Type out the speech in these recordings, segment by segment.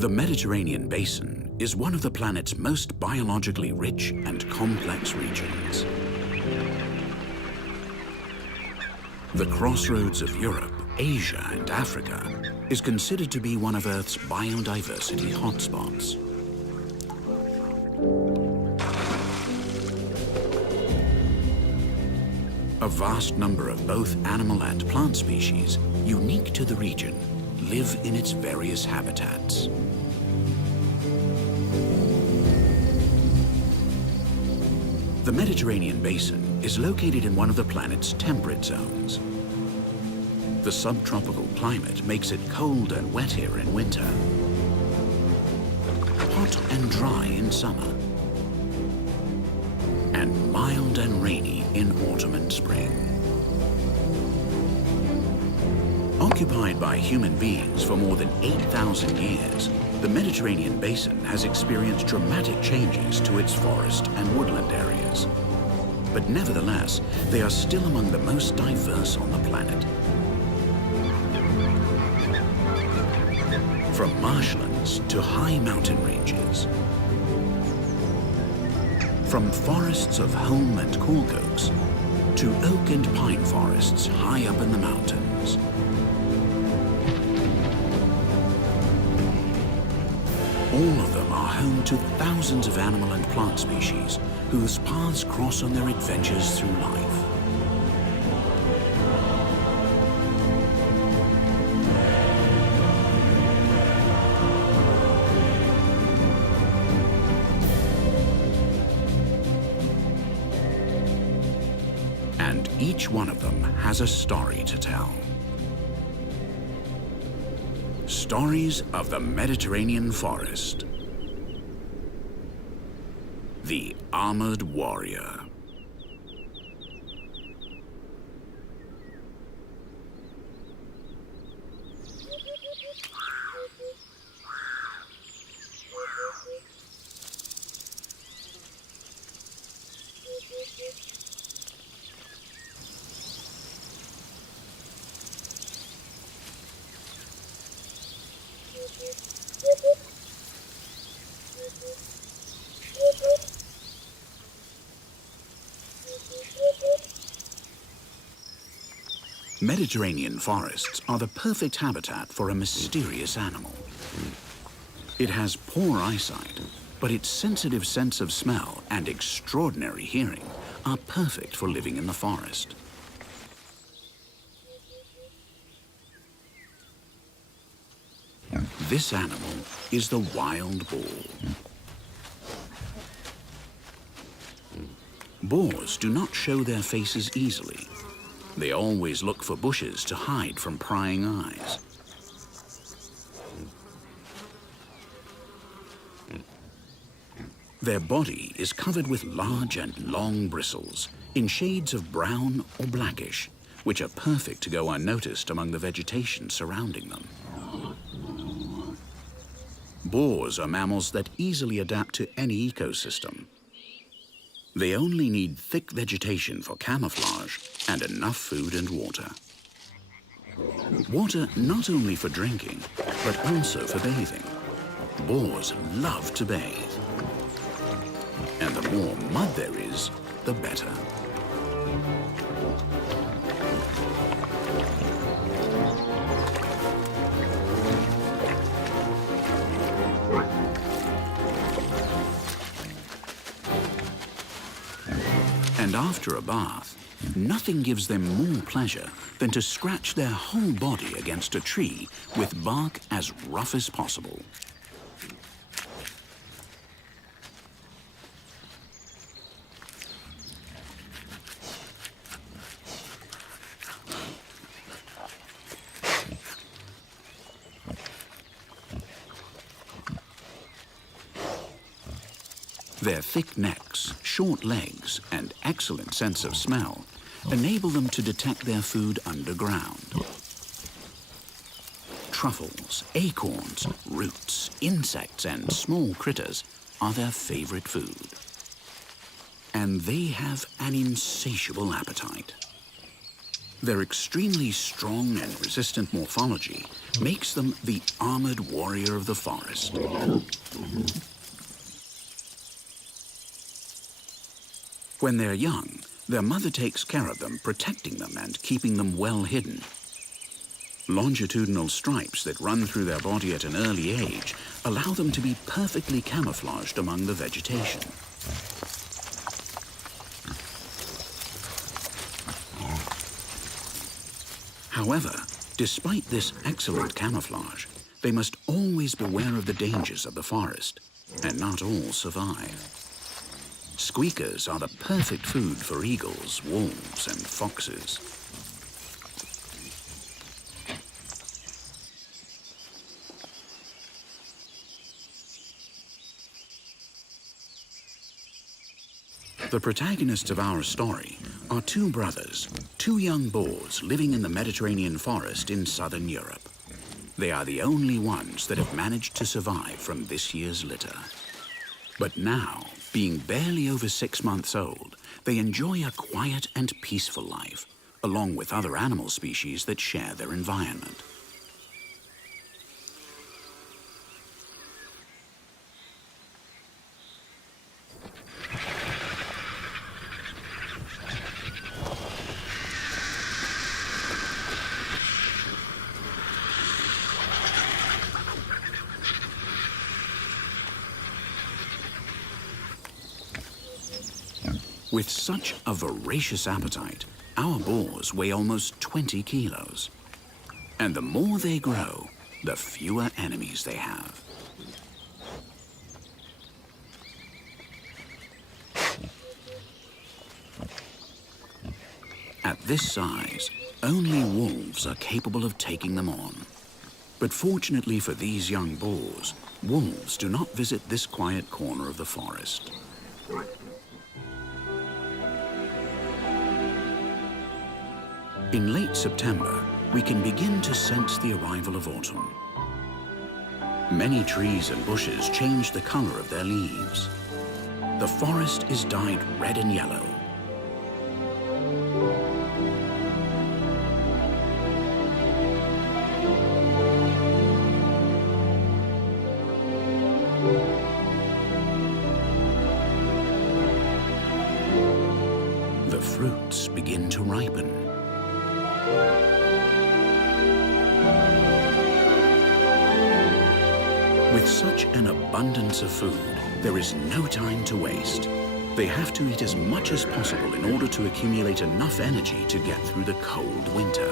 The Mediterranean Basin is one of the planet's most biologically rich and complex regions. The crossroads of Europe, Asia, and Africa is considered to be one of Earth's biodiversity hotspots. A vast number of both animal and plant species, unique to the region, live in its various habitats. The Mediterranean Basin is located in one of the planet's temperate zones. The subtropical climate makes it cold and wet here in winter, hot and dry in summer, and mild and rainy in autumn and spring. Occupied by human beings for more than 8,000 years, the Mediterranean Basin has experienced dramatic changes to its forest and woodland areas. But nevertheless, they are still among the most diverse on the planet. From marshlands to high mountain ranges, from forests of holm and cork oaks to oak and pine forests high up in the mountains. All of them are home to thousands of animal and plant species whose paths cross on their adventures through life. And each one of them has a story to tell. Stories of the Mediterranean forest. The Armored Warrior. Mediterranean forests are the perfect habitat for a mysterious animal. It has poor eyesight, but its sensitive sense of smell and extraordinary hearing are perfect for living in the forest. This animal is the wild boar. Boars do not show their faces easily. They always look for bushes to hide from prying eyes. Their body is covered with large and long bristles in shades of brown or blackish, which are perfect to go unnoticed among the vegetation surrounding them. Boars are mammals that easily adapt to any ecosystem. They only need thick vegetation for camouflage and enough food and water. Water not only for drinking, but also for bathing. Boars love to bathe. And the more mud there is, the better. And after a bath, nothing gives them more pleasure than to scratch their whole body against a tree with bark as rough as possible. Their thick necks, short legs, and excellent sense of smell enable them to detect their food underground. Truffles, acorns, roots, insects, and small critters are their favorite food. And they have an insatiable appetite. Their extremely strong and resistant morphology makes them the armored warrior of the forest. When they're young, their mother takes care of them, protecting them and keeping them well hidden. Longitudinal stripes that run through their body at an early age allow them to be perfectly camouflaged among the vegetation. However, despite this excellent camouflage, they must always beware of the dangers of the forest, and not all survive. Squeakers are the perfect food for eagles, wolves, and foxes. The protagonists of our story are two brothers, two young boars living in the Mediterranean forest in southern Europe. They are the only ones that have managed to survive from this year's litter. But now, being barely over 6 months old, they enjoy a quiet and peaceful life, along with other animal species that share their environment. With such a voracious appetite, our boars weigh almost 20 kilos. And the more they grow, the fewer enemies they have. At this size, only wolves are capable of taking them on. But fortunately for these young boars, wolves do not visit this quiet corner of the forest. In late September, we can begin to sense the arrival of autumn. Many trees and bushes change the color of their leaves. The forest is dyed red and yellow. The fruits begin to ripen. With such an abundance of food, there is no time to waste. They have to eat as much as possible in order to accumulate enough energy to get through the cold winter.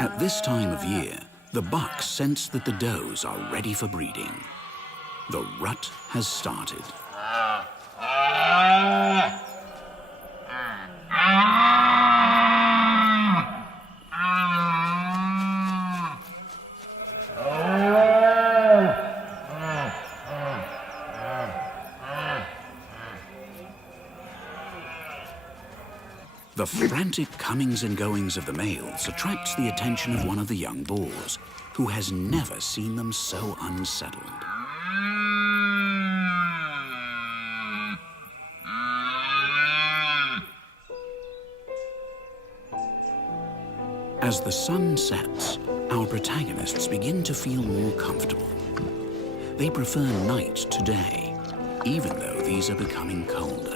At this time of year, the bucks sense that the does are ready for breeding. The rut has started. The frantic comings and goings of the males attracts the attention of one of the young boars, who has never seen them so unsettled. As the sun sets, our protagonists begin to feel more comfortable. They prefer night to day, even though these are becoming colder.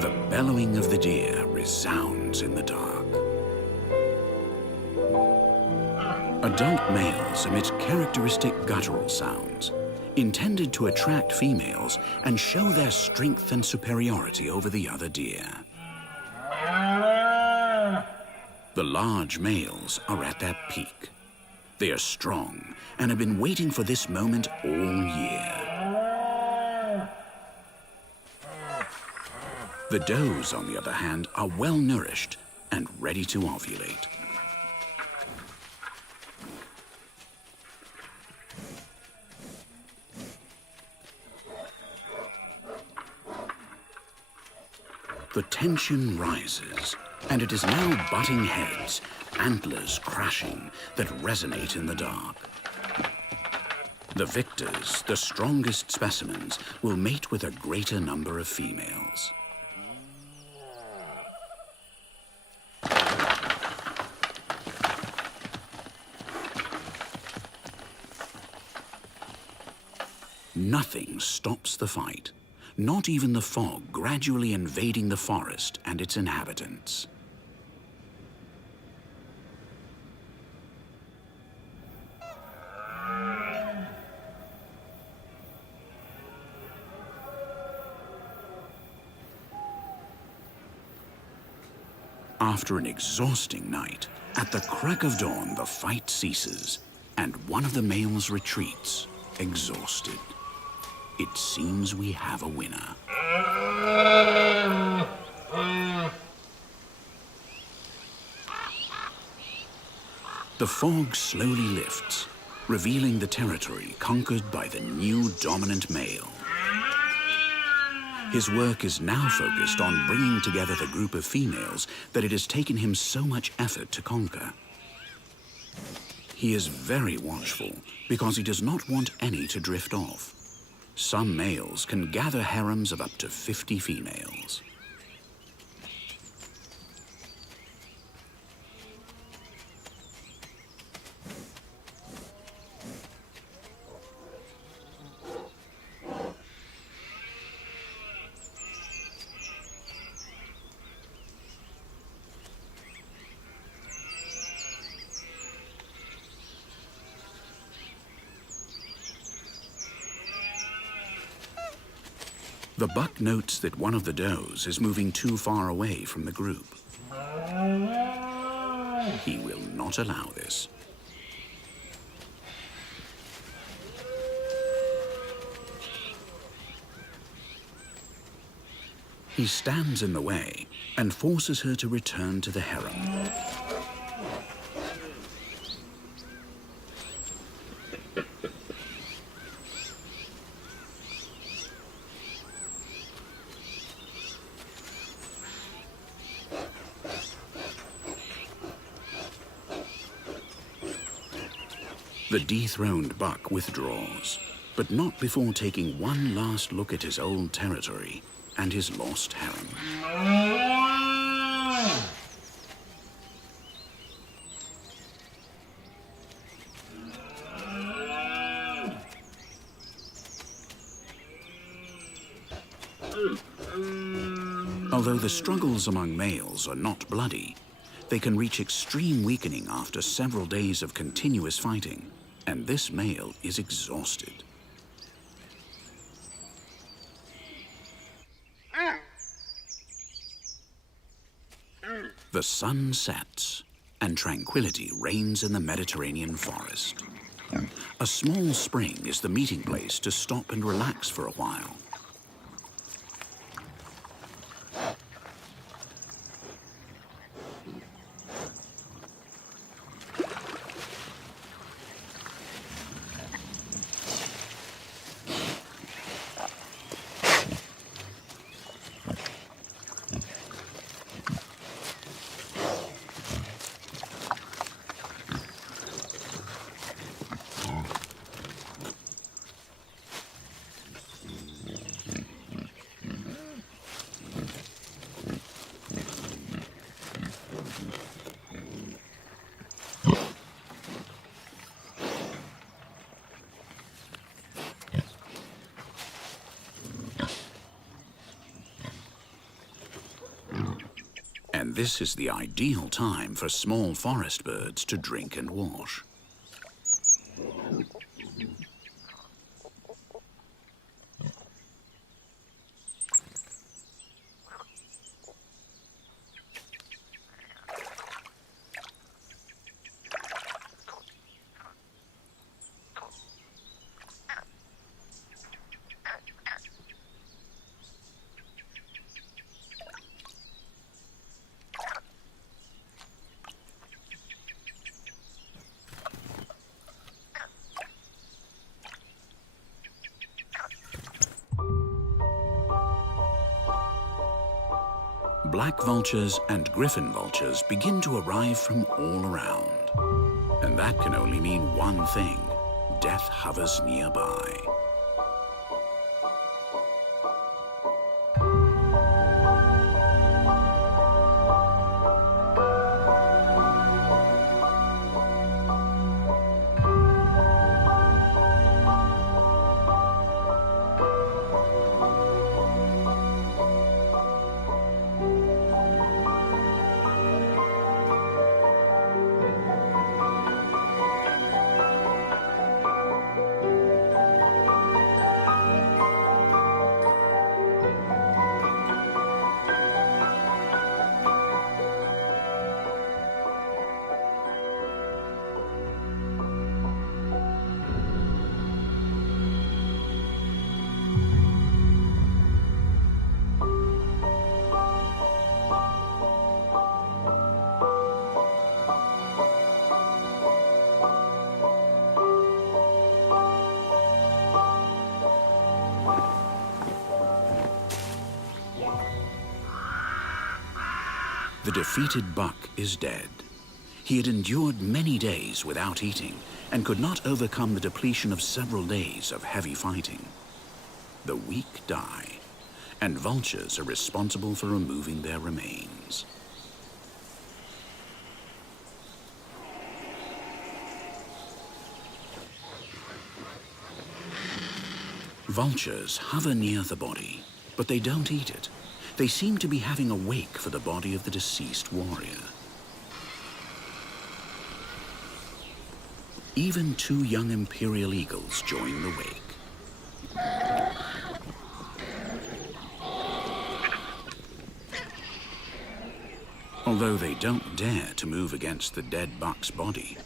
The bellowing of the deer resounds in the dark. Adult males emit characteristic guttural sounds, intended to attract females and show their strength and superiority over the other deer. The large males are at their peak. They are strong and have been waiting for this moment all year. The does, on the other hand, are well nourished and ready to ovulate. The tension rises, and it is now butting heads, antlers crashing, that resonate in the dark. The victors, the strongest specimens, will mate with a greater number of females. Nothing stops the fight. Not even the fog gradually invading the forest and its inhabitants. After an exhausting night, at the crack of dawn the fight ceases, and one of the males retreats, exhausted. It seems we have a winner. The fog slowly lifts, revealing the territory conquered by the new dominant male. His work is now focused on bringing together the group of females that it has taken him so much effort to conquer. He is very watchful because he does not want any to drift off. Some males can gather harems of up to 50 females. The buck notes that one of the does is moving too far away from the group. He will not allow this. He stands in the way and forces her to return to the harem. The dethroned buck withdraws, but not before taking one last look at his old territory and his lost harem. Although the struggles among males are not bloody, they can reach extreme weakening after several days of continuous fighting, and this male is exhausted. The sun sets, and tranquility reigns in the Mediterranean forest. A small spring is the meeting place to stop and relax for a while. And this is the ideal time for small forest birds to drink and wash. black vultures and griffon vultures begin to arrive from all around. And that can only mean one thing: death hovers nearby. The defeated buck is dead. He had endured many days without eating and could not overcome the depletion of several days of heavy fighting. The weak die, and vultures are responsible for removing their remains. Vultures hover near the body, but they don't eat it. They seem to be having a wake for the body of the deceased warrior. Even 2 young imperial eagles join the wake. Although they don't dare to move against the dead buck's body,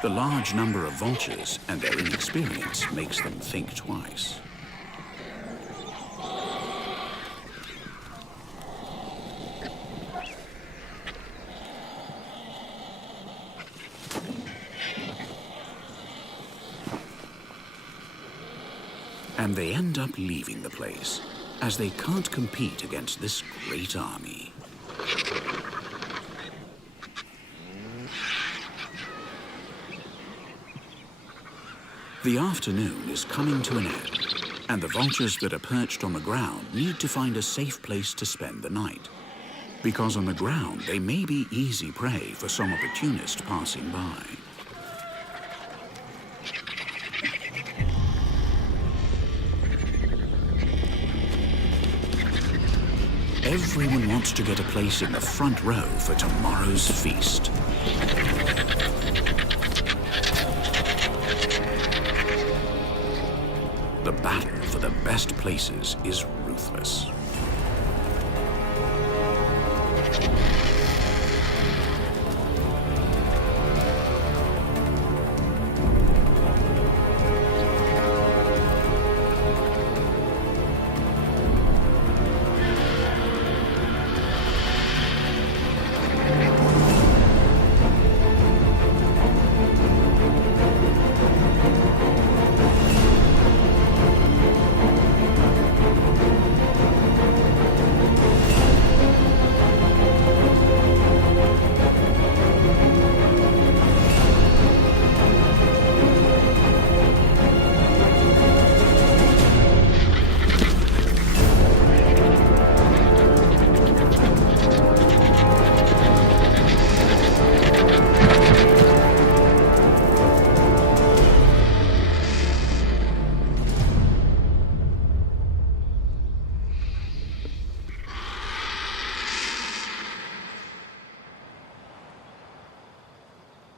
the large number of vultures and their inexperience makes them think twice. And they end up leaving the place, as they can't compete against this great army. The afternoon is coming to an end, and the vultures that are perched on the ground need to find a safe place to spend the night. Because on the ground, they may be easy prey for some opportunist passing by. Everyone wants to get a place in the front row for tomorrow's feast. The battle for the best places is ruthless.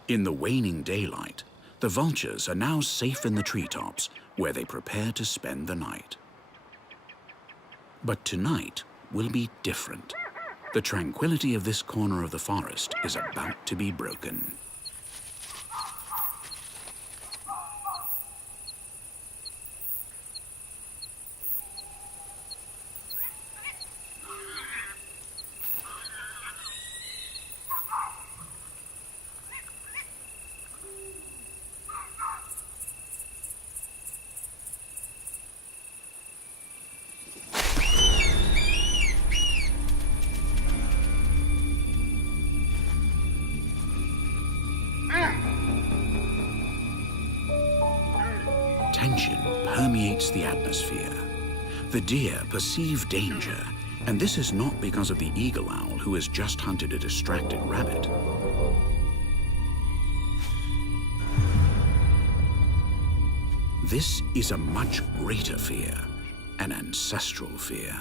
In the waning daylight, the vultures are now safe in the treetops, where they prepare to spend the night. But tonight will be different. The tranquility of this corner of the forest is about to be broken. tension permeates the atmosphere. The deer perceive danger, and this is not because of the eagle owl who has just hunted a distracted rabbit. This is a much greater fear, an ancestral fear.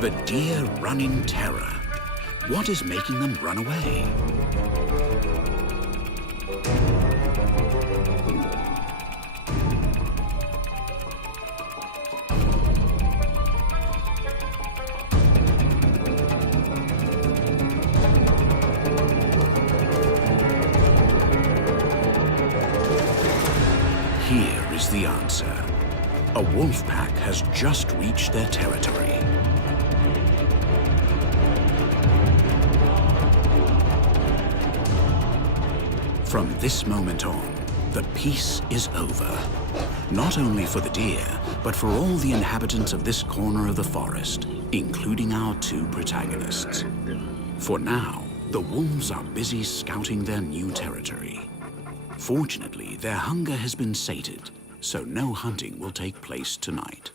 The deer run in terror. What is making them run away? Here is the answer. A wolf pack has just reached their territory. From this moment on, the peace is over. Not only for the deer, but for all the inhabitants of this corner of the forest, including our two protagonists. For now, the wolves are busy scouting their new territory. Fortunately, their hunger has been sated, so no hunting will take place tonight.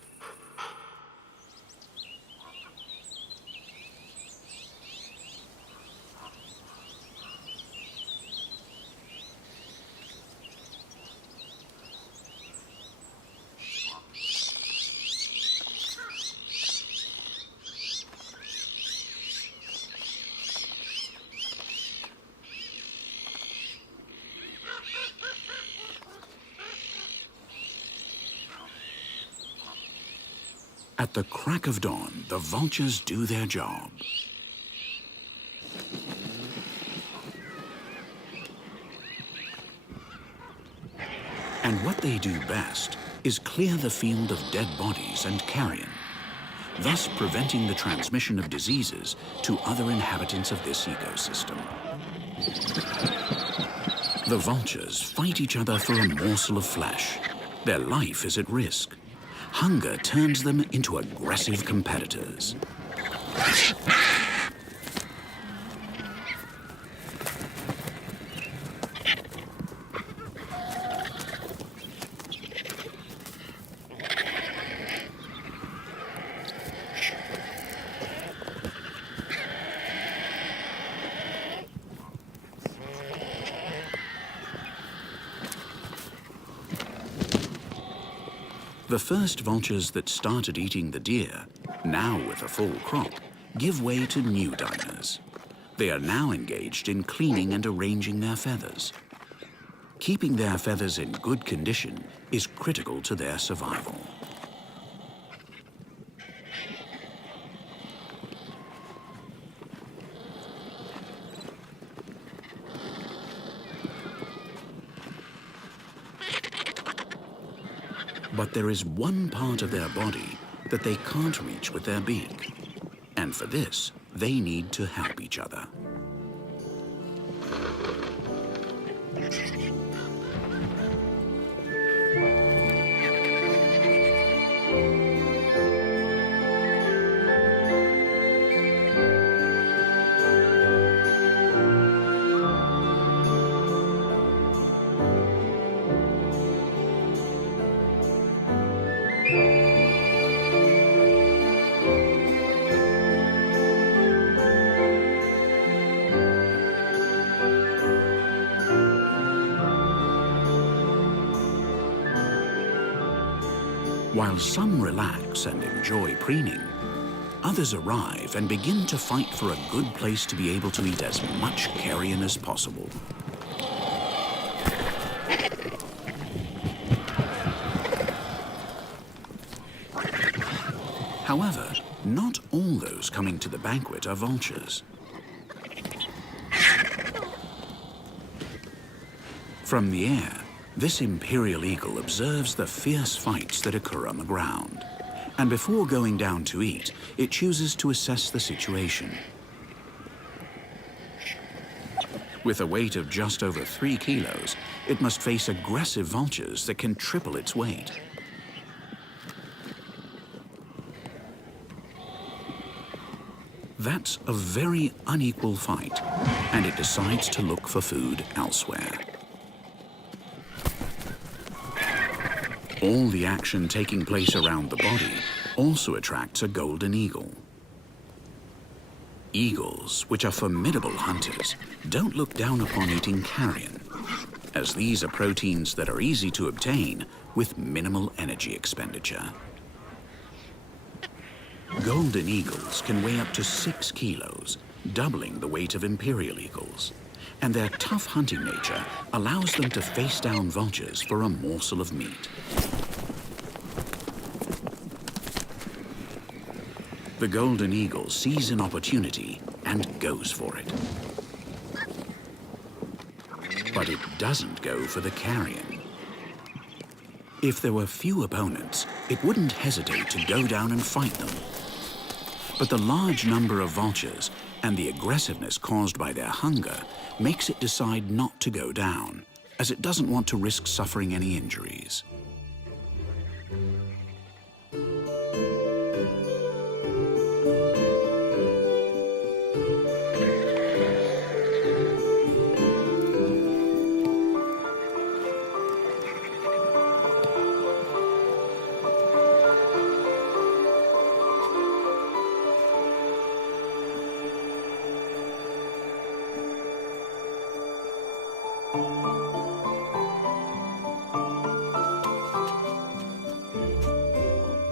At the crack of dawn, the vultures do their job. And what they do best is clear the field of dead bodies and carrion, thus preventing the transmission of diseases to other inhabitants of this ecosystem. The vultures fight each other for a morsel of flesh. Their life is at risk. Hunger turns them into aggressive competitors. The first vultures that started eating the deer, now with a full crop, give way to new diners. They are now engaged in cleaning and arranging their feathers. Keeping their feathers in good condition is critical to their survival. But there is one part of their body that they can't reach with their beak. And for this, they need to help each other. While some relax and enjoy preening, others arrive and begin to fight for a good place to be able to eat as much carrion as possible. However, not all those coming to the banquet are vultures. From the air, this imperial eagle observes the fierce fights that occur on the ground. And before going down to eat, it chooses to assess the situation. With a weight of just over 3 kilos, it must face aggressive vultures that can triple its weight. That's a very unequal fight, and it decides to look for food elsewhere. All the action taking place around the body also attracts a golden eagle. Eagles, which are formidable hunters, don't look down upon eating carrion, as these are proteins that are easy to obtain with minimal energy expenditure. Golden eagles can weigh up to 6 kilos, doubling the weight of imperial eagles, and their tough hunting nature allows them to face down vultures for a morsel of meat. The golden eagle sees an opportunity and goes for it. But it doesn't go for the carrion. If there were few opponents, it wouldn't hesitate to go down and fight them. But the large number of vultures and the aggressiveness caused by their hunger makes it decide not to go down, as it doesn't want to risk suffering any injuries.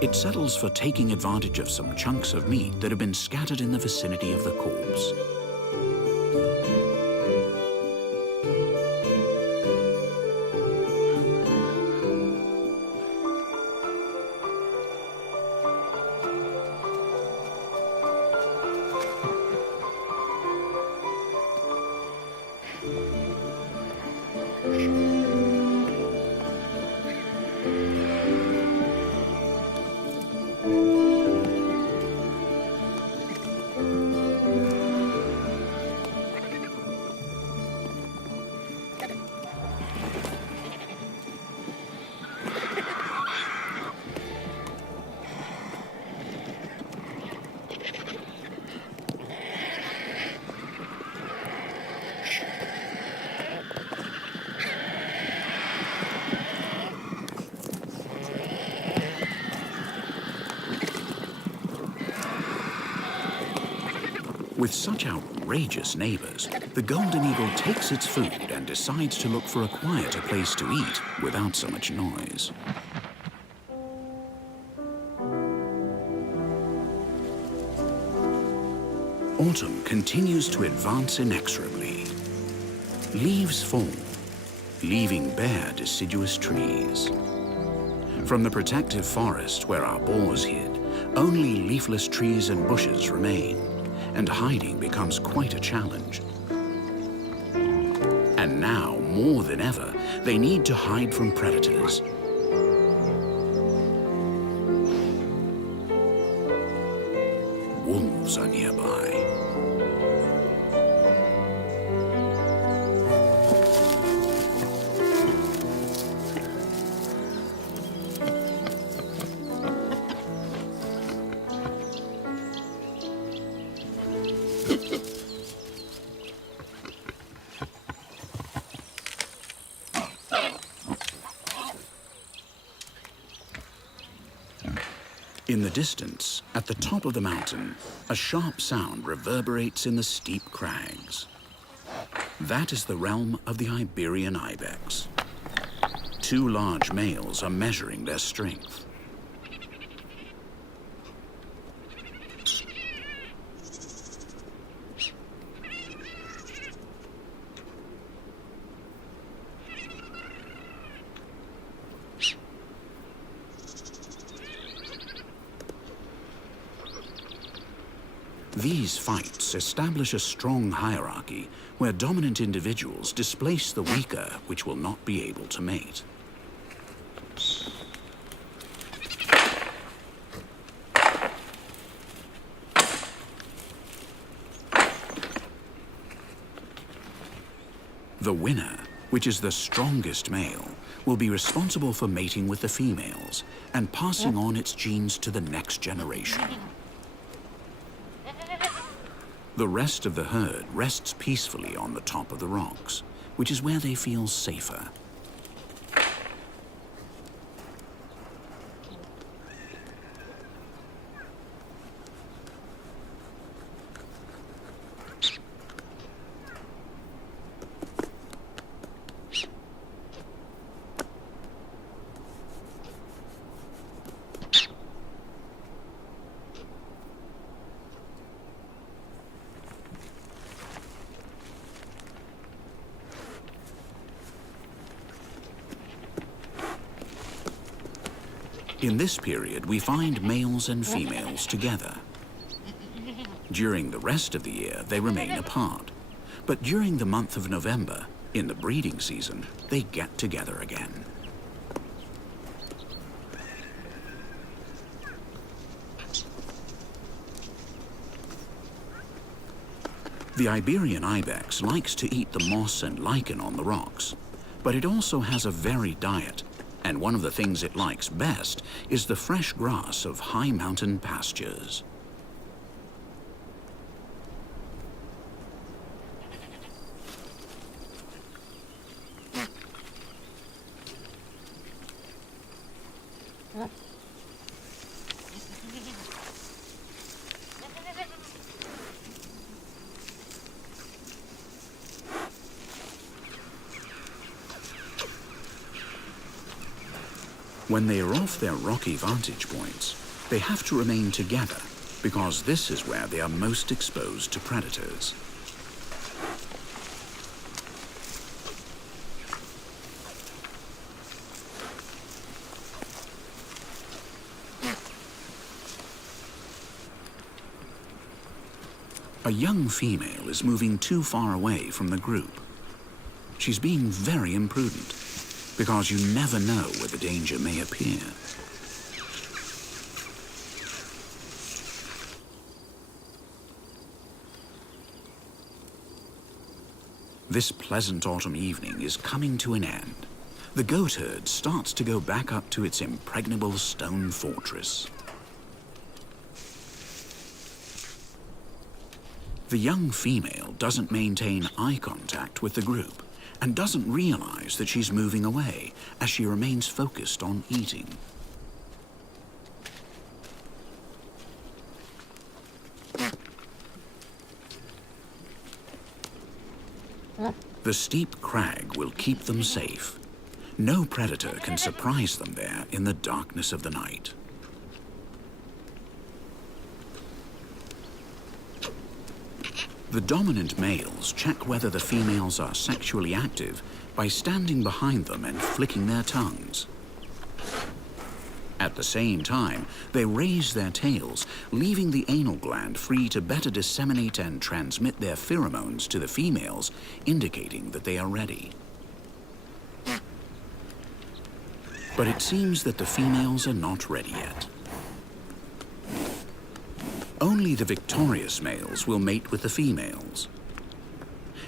It settles for taking advantage of some chunks of meat that have been scattered in the vicinity of the corpse. With such outrageous neighbors, the golden eagle takes its food and decides to look for a quieter place to eat without so much noise. Autumn continues to advance inexorably. Leaves fall, leaving bare deciduous trees. From the protective forest where our boars hid, only leafless trees and bushes remain, and hiding becomes quite a challenge. And now, more than ever, they need to hide from predators. Wolves are nearby. In the distance, at the top of the mountain, a sharp sound reverberates in the steep crags. That is the realm of the Iberian ibex. 2 large males are measuring their strength. These fights establish a strong hierarchy where dominant individuals displace the weaker, which will not be able to mate. The winner, which is the strongest male, will be responsible for mating with the females and passing on its genes to the next generation. The rest of the herd rests peacefully on the top of the rocks, which is where they feel safer. In this period, we find males and females together. During the rest of the year, they remain apart. But during the month of November, in the breeding season, they get together again. The Iberian ibex likes to eat the moss and lichen on the rocks, but it also has a varied diet, and one of the things it likes best is the fresh grass of high mountain pastures. When they are off their rocky vantage points, they have to remain together because this is where they are most exposed to predators. A young female is moving too far away from the group. She's being very imprudent, because you never know where the danger may appear. This pleasant autumn evening is coming to an end. The goat herd starts to go back up to its impregnable stone fortress. The young female doesn't maintain eye contact with the group and doesn't realize that she's moving away as she remains focused on eating. The steep crag will keep them safe. No predator can surprise them there in the darkness of the night. The dominant males check whether the females are sexually active by standing behind them and flicking their tongues. At the same time, they raise their tails, leaving the anal gland free to better disseminate and transmit their pheromones to the females, indicating that they are ready. But it seems that the females are not ready yet. Only the victorious males will mate with the females.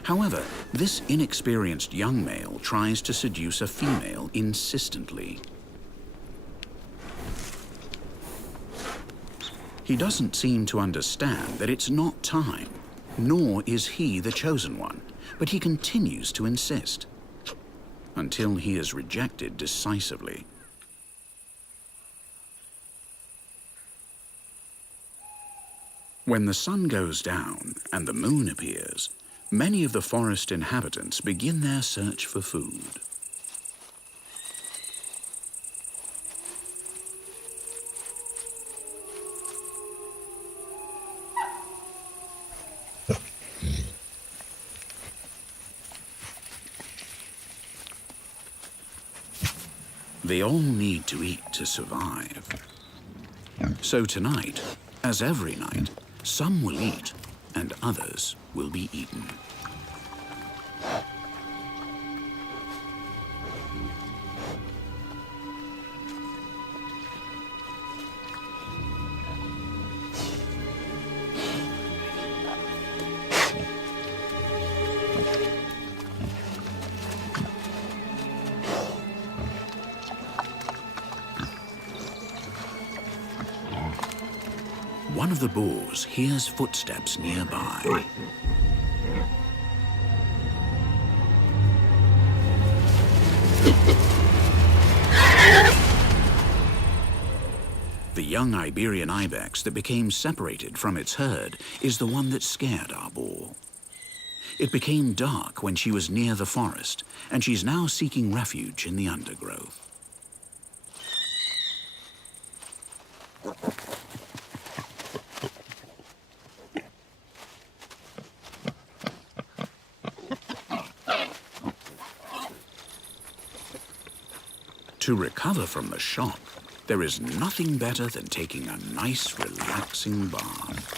However, this inexperienced young male tries to seduce a female insistently. He doesn't seem to understand that it's not time, nor is he the chosen one, but he continues to insist, until he is rejected decisively. When the sun goes down and the moon appears, many of the forest inhabitants begin their search for food. They all need to eat to survive. So tonight, as every night, Some will eat, and others will be eaten. One of the boars hears footsteps nearby. The young Iberian ibex that became separated from its herd is the one that scared our boar. It became dark when she was near the forest, and she's now seeking refuge in the undergrowth. To recover from the shock, there is nothing better than taking a nice, relaxing bath.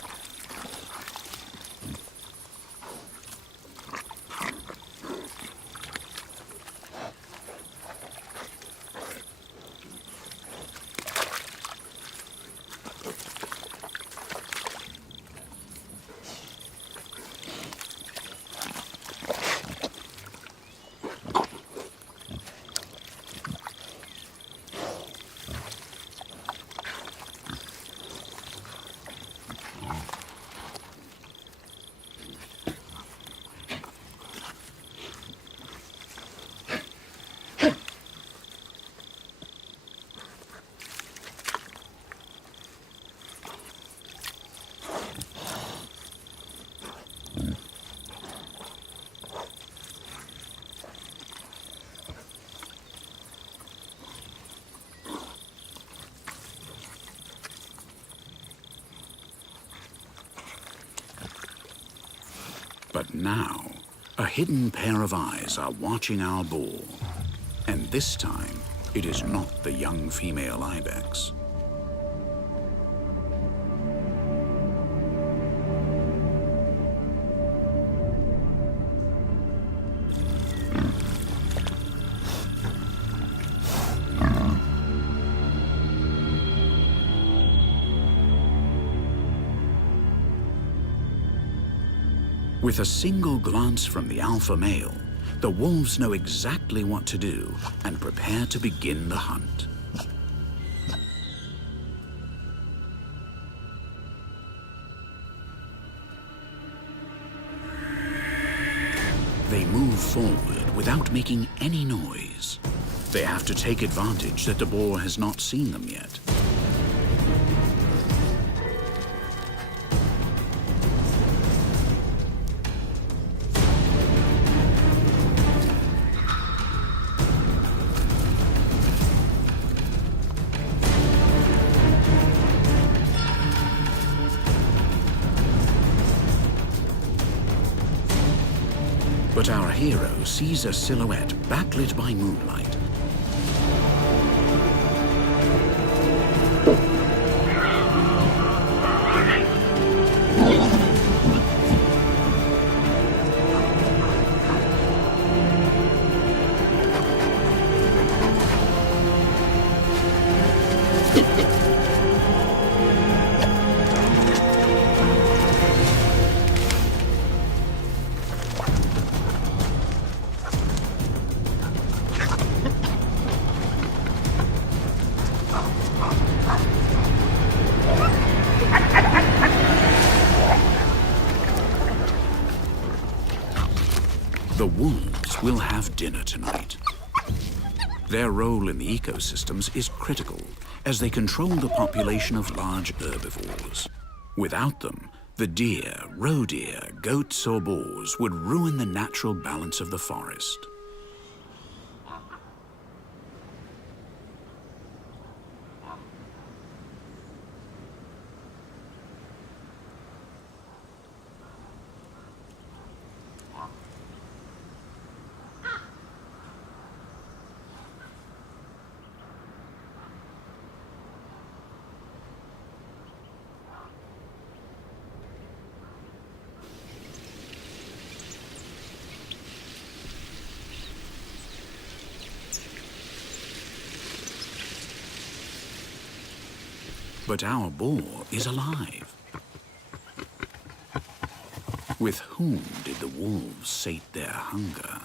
But now, a hidden pair of eyes are watching our boar. And this time, it is not the young female ibex. With a single glance from the alpha male, the wolves know exactly what to do and prepare to begin the hunt. They move forward without making any noise. They have to take advantage that the boar has not seen them yet. But our hero sees a silhouette backlit by moonlight. The wolves will have dinner tonight. Their role in the ecosystems is critical as they control the population of large herbivores. Without them, the deer, roe deer, goats or boars would ruin the natural balance of the forest. But our boar is alive. With whom did the wolves sate their hunger?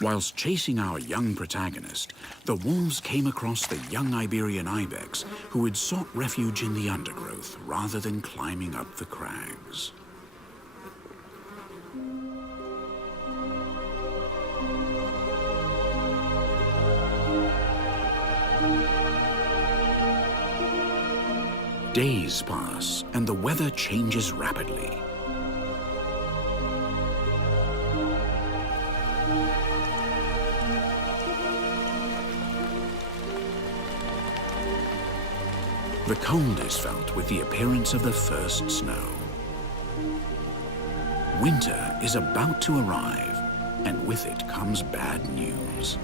Whilst chasing our young protagonist, the wolves came across the young Iberian ibex who had sought refuge in the undergrowth rather than climbing up the crags. Days pass and the weather changes rapidly. The cold is felt with the appearance of the first snow. Winter is about to arrive, and with it comes bad news.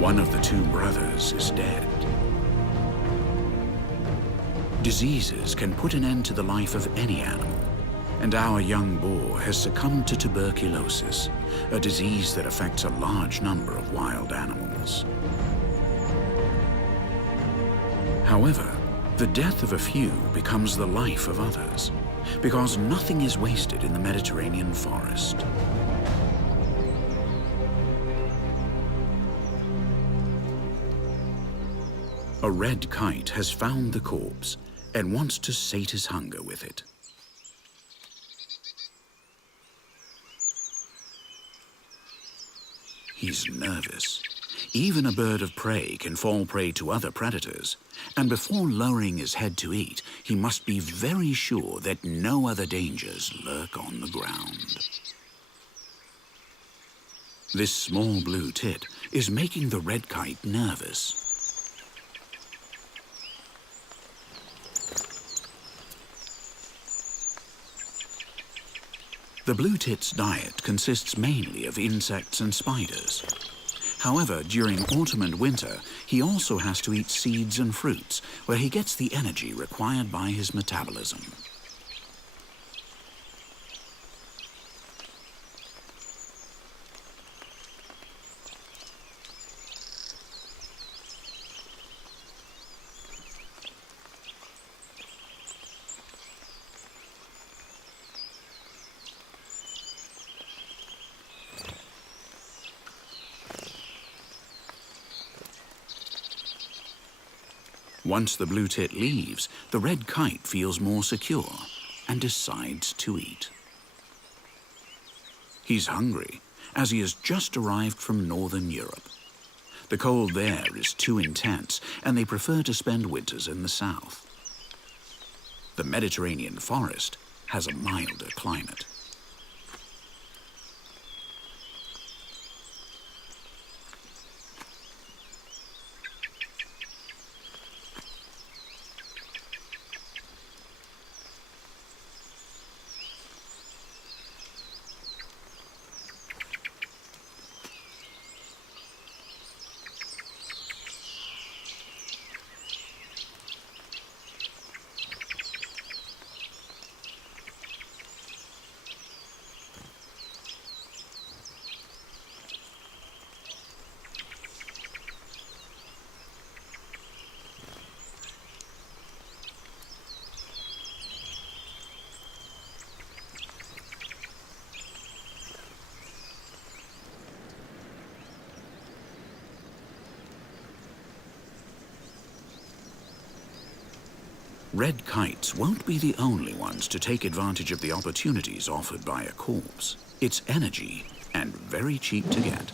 One of the two brothers is dead. Diseases can put an end to the life of any animal, and our young boar has succumbed to tuberculosis, a disease that affects a large number of wild animals. However, the death of a few becomes the life of others, because nothing is wasted in the Mediterranean forest. A red kite has found the corpse and wants to sate his hunger with it. He's nervous. Even a bird of prey can fall prey to other predators, and before lowering his head to eat, he must be very sure that no other dangers lurk on the ground. This small blue tit is making the red kite nervous. The blue tit's diet consists mainly of insects and spiders. However, during autumn and winter, he also has to eat seeds and fruits, where he gets the energy required by his metabolism. Once the blue tit leaves, the red kite feels more secure and decides to eat. He's hungry, as he has just arrived from Northern Europe. The cold there is too intense, and they prefer to spend winters in the south. The Mediterranean forest has a milder climate. Red kites won't be the only ones to take advantage of the opportunities offered by a corpse. It's energy and very cheap to get.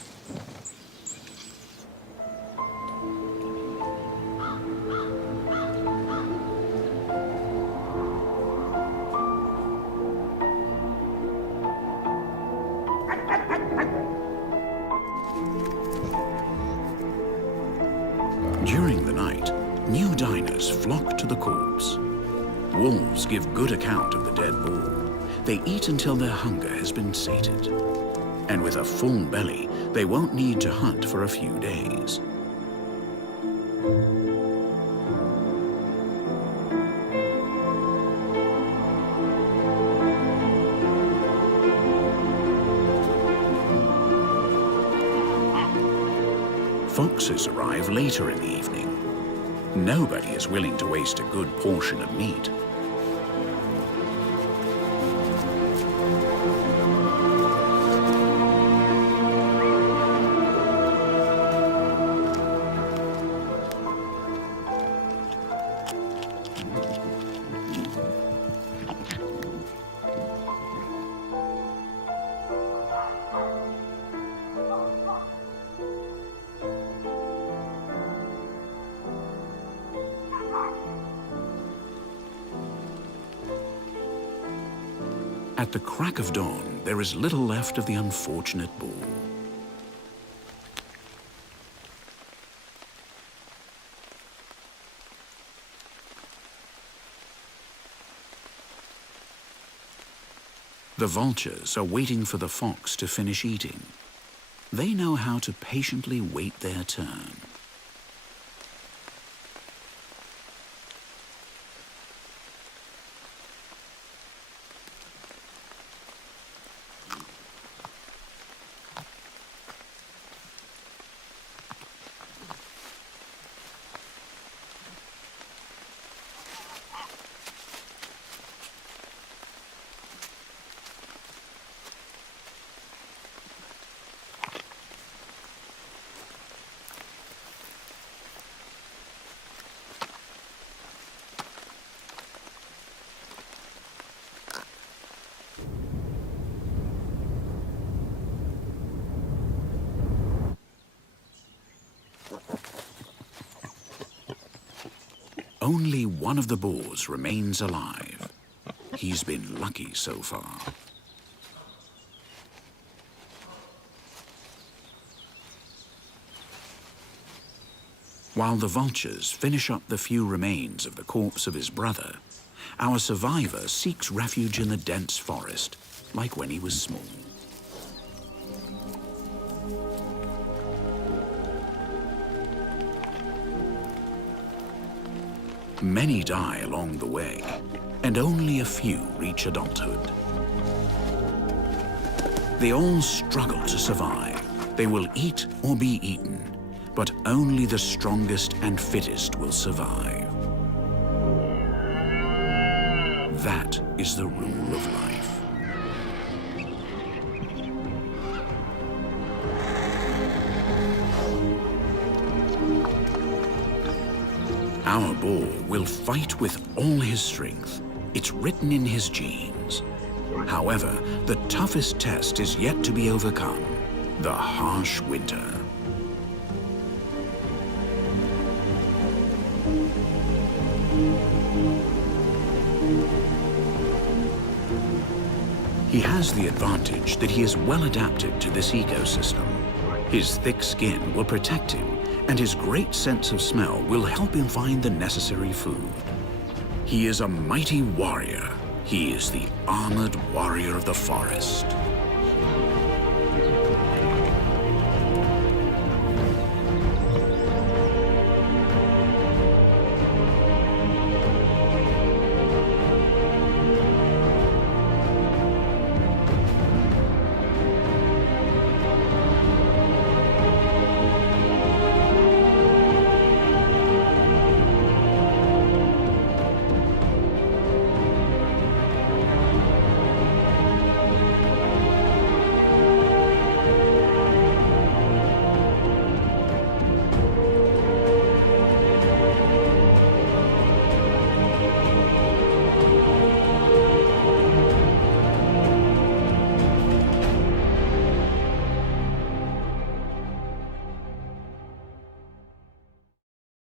During the night, new diners flock to the corpse. Wolves give good account of the dead bull. They eat until their hunger has been sated. And with a full belly, they won't need to hunt for a few days. foxes arrive later in the evening. Nobody is willing to waste a good portion of meat. At the crack of dawn, there is little left of the unfortunate bull. The vultures are waiting for the fox to finish eating. They know how to patiently wait their turn. Only one of the boars remains alive. He's been lucky so far. While the vultures finish up the few remains of the corpse of his brother, our survivor seeks refuge in the dense forest, like when he was small. Many die along the way, and only a few reach adulthood. They all struggle to survive. They will eat or be eaten, but only the strongest and fittest will survive. That is the rule of life. Our boar will fight with all his strength. It's written in his genes. However, the toughest test is yet to be overcome: the harsh winter. He has the advantage that he is well adapted to this ecosystem. His thick skin will protect him, and his great sense of smell will help him find the necessary food. He is a mighty warrior. He is the armored warrior of the forest.